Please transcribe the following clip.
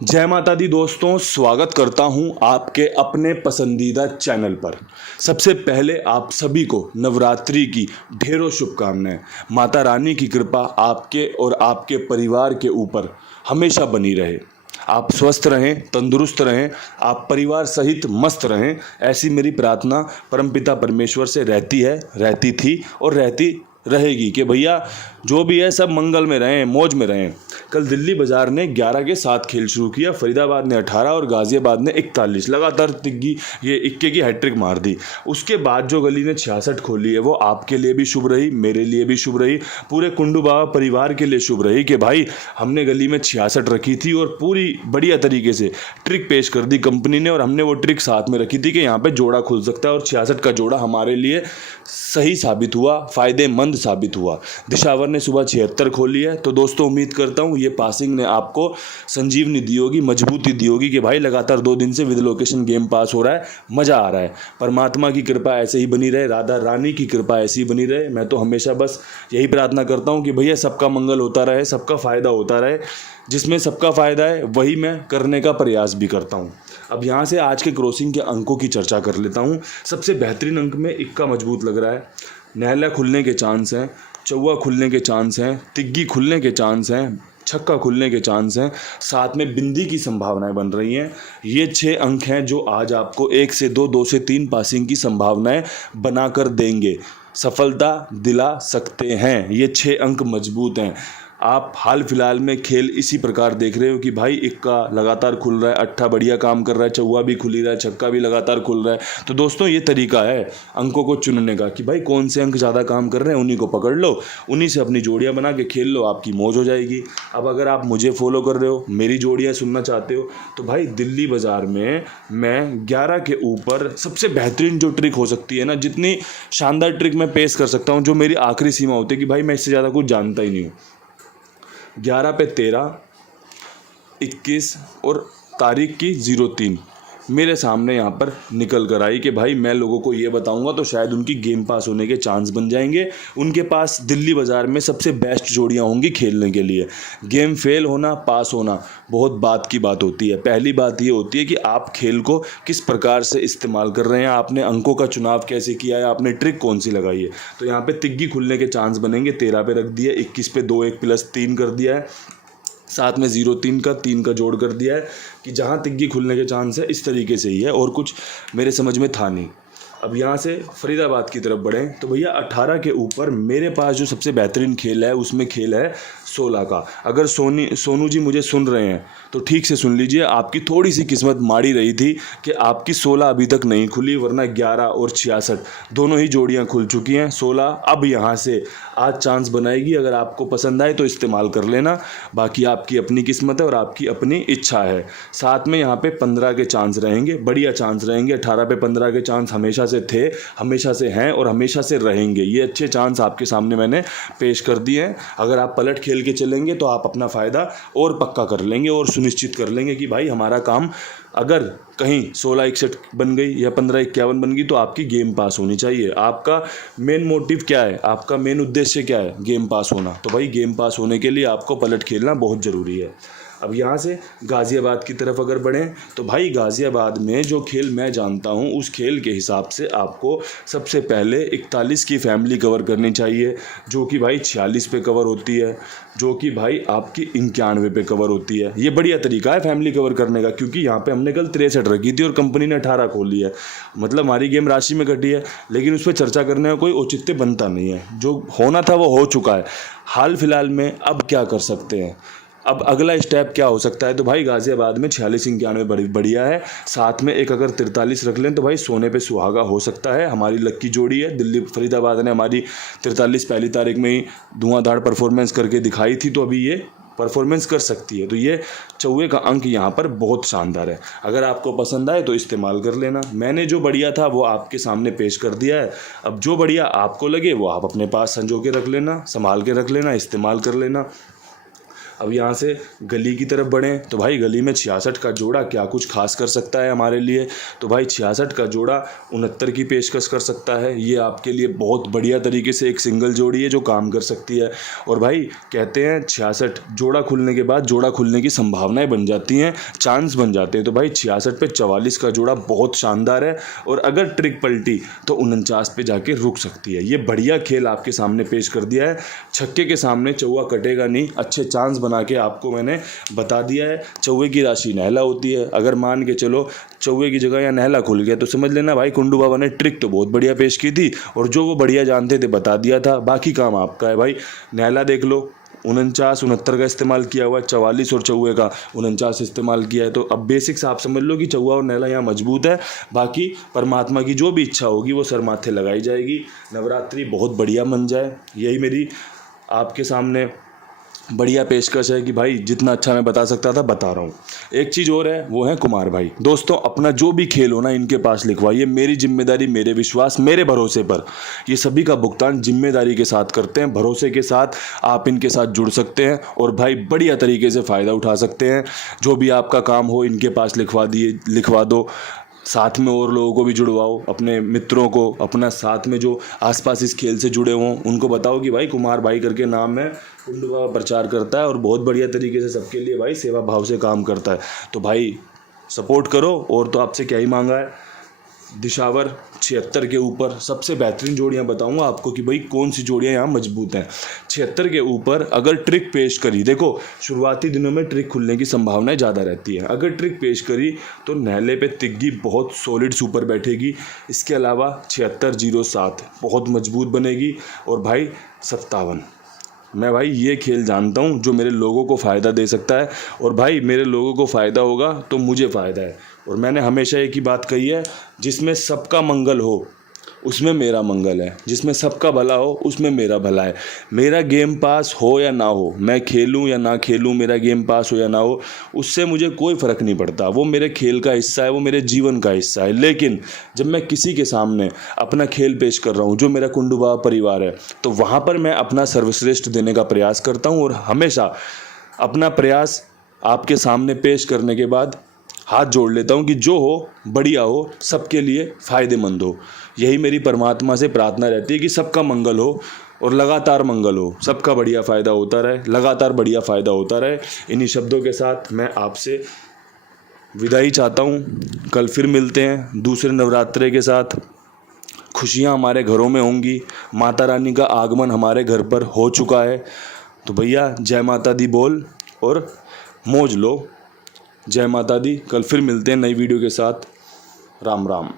जय माता दी दोस्तों, स्वागत करता हूं आपके अपने पसंदीदा चैनल पर। सबसे पहले आप सभी को नवरात्रि की ढेरों शुभकामनाएं। माता रानी की कृपा आपके और आपके परिवार के ऊपर हमेशा बनी रहे। आप स्वस्थ रहें, तंदुरुस्त रहें, आप परिवार सहित मस्त रहें, ऐसी मेरी प्रार्थना परमपिता परमेश्वर से रहती है, रहती थी और रहती रहेगी कि भैया जो भी है सब मंगल में रहें, मौज में रहें। कल दिल्ली बाजार ने 11 के 7 खेल शुरू किया, फरीदाबाद ने 18 और गाजियाबाद ने 41 लगातार तिग्गी ये इक्के की हैट्रिक मार दी। उसके बाद जो गली ने 66 खोली है वो आपके लिए भी शुभ रही, मेरे लिए भी शुभ रही, पूरे कुंडू बाबा परिवार के लिए शुभ रही कि भाई हमने गली में 66 रखी थी और पूरी बढ़िया तरीके से ट्रिक पेश कर दी कंपनी ने, और हमने वो ट्रिक साथ में रखी थी कि यहाँ पे जोड़ा खुल सकता है और 66 का जोड़ा हमारे लिए सही साबित हुआ, फायदेमंद साबित हुआ। दिशावर ने सुबह 76 खोली है। तो दोस्तों उम्मीद करता हूँ ये पासिंग ने आपको संजीवनी दी होगी, मजबूती दी होगी कि भाई लगातार 2 दिन से विद लोकेशन गेम पास हो रहा है, मज़ा आ रहा है। परमात्मा की कृपा ऐसे ही बनी रहे, राधा रानी की कृपा ऐसी ही बनी रहे। मैं तो हमेशा बस यही प्रार्थना करता हूँ कि भैया सबका मंगल होता रहे, सबका फ़ायदा होता रहे। जिसमें सबका फ़ायदा है वही मैं करने का प्रयास भी करता हूँ। अब यहाँ से आज के क्रॉसिंग के अंकों की चर्चा कर लेता हूँ। सबसे बेहतरीन अंक में इक्का मजबूत लग रहा है, नहला खुलने के चांस हैं, चौवा खुलने के चांस हैं, तिग्गी खुलने के चांस हैं, छक्का खुलने के चांस हैं, साथ में बिंदी की संभावनाएं बन रही हैं। ये 6 अंक हैं जो आज आपको 1 से 2, 2 से 3 पासिंग की संभावनाएं बनाकर देंगे, सफलता दिला सकते हैं। ये 6 अंक मजबूत हैं। आप हाल फिलहाल में खेल इसी प्रकार देख रहे हो कि भाई इक्का लगातार खुल रहा है, अट्ठा बढ़िया काम कर रहा है, चौवा भी खुल ही रहा है, छक्का भी लगातार खुल रहा है। तो दोस्तों ये तरीका है अंकों को चुनने का कि भाई कौन से अंक ज़्यादा काम कर रहे हैं, उन्हीं को पकड़ लो, उन्हीं से अपनी जोड़ियाँ बना के खेल लो, आपकी मौज हो जाएगी। अब अगर आप मुझे फॉलो कर रहे हो, मेरी जोड़ियाँ सुनना चाहते हो, तो भाई दिल्ली बाज़ार में मैं 11 के ऊपर सबसे बेहतरीन जो ट्रिक हो सकती है ना, जितनी शानदार ट्रिक मैं पेश कर सकता हूँ, जो मेरी आखिरी सीमा होती है कि भाई मैं इससे ज़्यादा कुछ जानता ही नहीं हूँ। 11 पे 13, 21 और तारीख की 03 मेरे सामने यहाँ पर निकल कर आई कि भाई मैं लोगों को ये बताऊंगा तो शायद उनकी गेम पास होने के चांस बन जाएंगे। उनके पास दिल्ली बाज़ार में सबसे बेस्ट जोड़ियाँ होंगी खेलने के लिए। गेम फेल होना, पास होना बहुत बात की बात होती है। पहली बात ये होती है कि आप खेल को किस प्रकार से इस्तेमाल कर रहे हैं, आपने अंकों का चुनाव कैसे किया है, आपने ट्रिक कौन सी लगाई है। तो यहाँ पर तिग्गी खुलने के चांस बनेंगे, 13 पे रख दिया, 21 पे 2 1 प्लस 3 कर दिया है, साथ में 03 का 3 का जोड़ कर दिया है कि जहाँ तिग्गी खुलने के चांस है इस तरीके से ही है, और कुछ मेरे समझ में था नहीं। अब यहाँ से फरीदाबाद की तरफ बढ़ें तो भैया 18 के ऊपर मेरे पास जो सबसे बेहतरीन खेल है उसमें खेल है 16 का। अगर सोनू जी मुझे सुन रहे हैं तो ठीक से सुन लीजिए, आपकी थोड़ी सी किस्मत माड़ी रही थी कि आपकी 16 अभी तक नहीं खुली, वरना 11 और 66 दोनों ही जोड़ियाँ खुल चुकी हैं। 16 अब यहाँ से आज चांस बनाएगी, अगर आपको पसंद आए तो इस्तेमाल कर लेना, बाकी आपकी अपनी किस्मत है और आपकी अपनी इच्छा है। साथ में यहाँ पे 15 के चांस रहेंगे, बढ़िया चांस रहेंगे। 18 पे 15 के चांस हमेशा से थे, हमेशा से हैं और हमेशा से रहेंगे। ये अच्छे चांस आपके सामने मैंने पेश कर दिए हैं। अगर आप पलट खेल के चलेंगे तो आप अपना फ़ायदा और पक्का कर लेंगे और सुनिश्चित कर लेंगे कि भाई हमारा काम अगर कहीं 16 61 बन गई या 15 51 बन गई तो आपकी गेम पास होनी चाहिए। आपका मेन मोटिव क्या है, आपका मेन उद्देश्य क्या है, गेम पास होना। तो भाई गेम पास होने के लिए आपको पलट खेलना बहुत ज़रूरी है। अब यहाँ से गाज़ियाबाद की तरफ अगर बढ़ें तो भाई गाज़ियाबाद में जो खेल मैं जानता हूँ उस खेल के हिसाब से आपको सबसे पहले 41 की फैमिली कवर करनी चाहिए, जो कि भाई 46 पे कवर होती है, जो कि भाई आपकी 91 पे कवर होती है। ये बढ़िया तरीका है फैमिली कवर करने का, क्योंकि यहाँ पे हमने कल 63 रखी थी और कंपनी ने 18 खोल ली है, मतलब हमारी गेम राशि में कटी है, लेकिन उस पर चर्चा करने का कोई औचित्य बनता नहीं है। जो होना था वो हो चुका है हाल फिलहाल में। अब क्या कर सकते हैं, अब अगला स्टेप क्या हो सकता है, तो भाई गाज़ियाबाद में 46 91 बढ़िया है, साथ में एक अगर 43 रख लें तो भाई सोने पे सुहागा हो सकता है। हमारी लक्की जोड़ी है, दिल्ली फरीदाबाद ने हमारी 43 पहली तारीख में ही धुआंधार परफॉर्मेंस करके दिखाई थी, तो अभी ये परफॉर्मेंस कर सकती है। तो ये चौवे का अंक यहाँ पर बहुत शानदार है। अगर आपको पसंद आए तो इस्तेमाल कर लेना। मैंने जो बढ़िया था वो आपके सामने पेश कर दिया है। अब जो बढ़िया आपको लगे वो आप अपने पास संजो के रख लेना, संभाल के रख लेना, इस्तेमाल कर लेना। अब यहाँ से गली की तरफ बढ़ें तो भाई गली में 66 का जोड़ा क्या कुछ खास कर सकता है हमारे लिए। तो भाई 66 का जोड़ा 69 की पेशकश कर सकता है। ये आपके लिए बहुत बढ़िया तरीके से एक सिंगल जोड़ी है जो काम कर सकती है। और भाई कहते हैं 66 जोड़ा खुलने के बाद जोड़ा खुलने की संभावनाएं बन जाती हैं, चांस बन जाते हैं। तो भाई 66 पे 44 का जोड़ा बहुत शानदार है और अगर ट्रिक पलटी तो 49 पे जाके रुक सकती है। ये बढ़िया खेल आपके सामने पेश कर दिया है। छक्के के सामने चौवा कटेगा नहीं, अच्छे चांस बना के आपको मैंने बता दिया है। चौवे की राशि नहला होती है, अगर मान के चलो चौवे की जगह या नहला खुल गया तो समझ लेना भाई कुंडू बाबा ने ट्रिक तो बहुत बढ़िया पेश की थी और जो वो बढ़िया जानते थे बता दिया था, बाकी काम आपका है। भाई नहला देख लो, 49 69 का इस्तेमाल किया हुआ है, 44 और चौवे का 49 इस्तेमाल किया है। तो अब बेसिक्स आप समझ लो कि चौवा और नहला यहाँ मजबूत है। बाकी परमात्मा की जो भी इच्छा होगी वो सर माथे लगाई जाएगी। नवरात्रि बहुत बढ़िया मन जाए, यही मेरी आपके सामने बढ़िया पेशकश है कि भाई जितना अच्छा मैं बता सकता था बता रहा हूँ। एक चीज़ और है, वो है कुमार भाई। दोस्तों अपना जो भी खेल हो ना इनके पास लिखवाइए, मेरी जिम्मेदारी, मेरे विश्वास, मेरे भरोसे पर ये सभी का भुगतान जिम्मेदारी के साथ करते हैं। भरोसे के साथ आप इनके साथ जुड़ सकते हैं और भाई बढ़िया तरीके से फ़ायदा उठा सकते हैं। जो भी आपका काम हो इनके पास लिखवा दो। साथ में और लोगों को भी जुड़वाओ, अपने मित्रों को, अपना साथ में जो आसपास इस खेल से जुड़े हों उनको बताओ कि भाई कुमार भाई करके नाम है, कुंडू बाबा प्रचार करता है और बहुत बढ़िया तरीके से सबके लिए भाई सेवा भाव से काम करता है। तो भाई सपोर्ट करो। और तो आपसे क्या ही मांगा है। दिशावर 76 के ऊपर सबसे बेहतरीन जोड़ियां बताऊंगा आपको कि भाई कौन सी जोड़ियां यहाँ मजबूत हैं। 76 के ऊपर अगर ट्रिक पेश करी, देखो शुरुआती दिनों में ट्रिक खुलने की संभावनाएं ज़्यादा रहती है। अगर ट्रिक पेश करी तो नहले पे तिग्गी बहुत सॉलिड सुपर बैठेगी। इसके अलावा 7607 बहुत मजबूत बनेगी। और भाई 57, मैं भाई ये खेल जानता हूँ जो मेरे लोगों को फ़ायदा दे सकता है। और भाई मेरे लोगों को फ़ायदा होगा तो मुझे फ़ायदा है। और मैंने हमेशा एक ही बात कही है, जिसमें सबका मंगल हो उसमें मेरा मंगल है, जिसमें सबका भला हो उसमें मेरा भला है। मेरा गेम पास हो या ना हो, मैं खेलूं या ना खेलूं, मेरा गेम पास हो या ना हो, उससे मुझे कोई फ़र्क नहीं पड़ता। वो मेरे खेल का हिस्सा है, वो मेरे जीवन का हिस्सा है। लेकिन जब मैं किसी के सामने अपना खेल पेश कर रहा हूँ जो मेरा कुंडू बाबा परिवार है, तो वहाँ पर मैं अपना सर्वश्रेष्ठ देने का प्रयास करता हूँ। और हमेशा अपना प्रयास आपके सामने पेश करने के बाद हाथ जोड़ लेता हूँ कि जो हो बढ़िया हो, सबके लिए फ़ायदेमंद हो। यही मेरी परमात्मा से प्रार्थना रहती है कि सबका मंगल हो और लगातार मंगल हो, सबका बढ़िया फ़ायदा होता रहे, लगातार बढ़िया फ़ायदा होता रहे। इन्हीं शब्दों के साथ मैं आपसे विदाई चाहता हूँ। कल फिर मिलते हैं दूसरे नवरात्रे के साथ। खुशियाँ हमारे घरों में होंगी, माता रानी का आगमन हमारे घर पर हो चुका है। तो भैया जय माता दी बोल और मौज लो। जय माता दी। कल फिर मिलते हैं नई वीडियो के साथ। राम राम।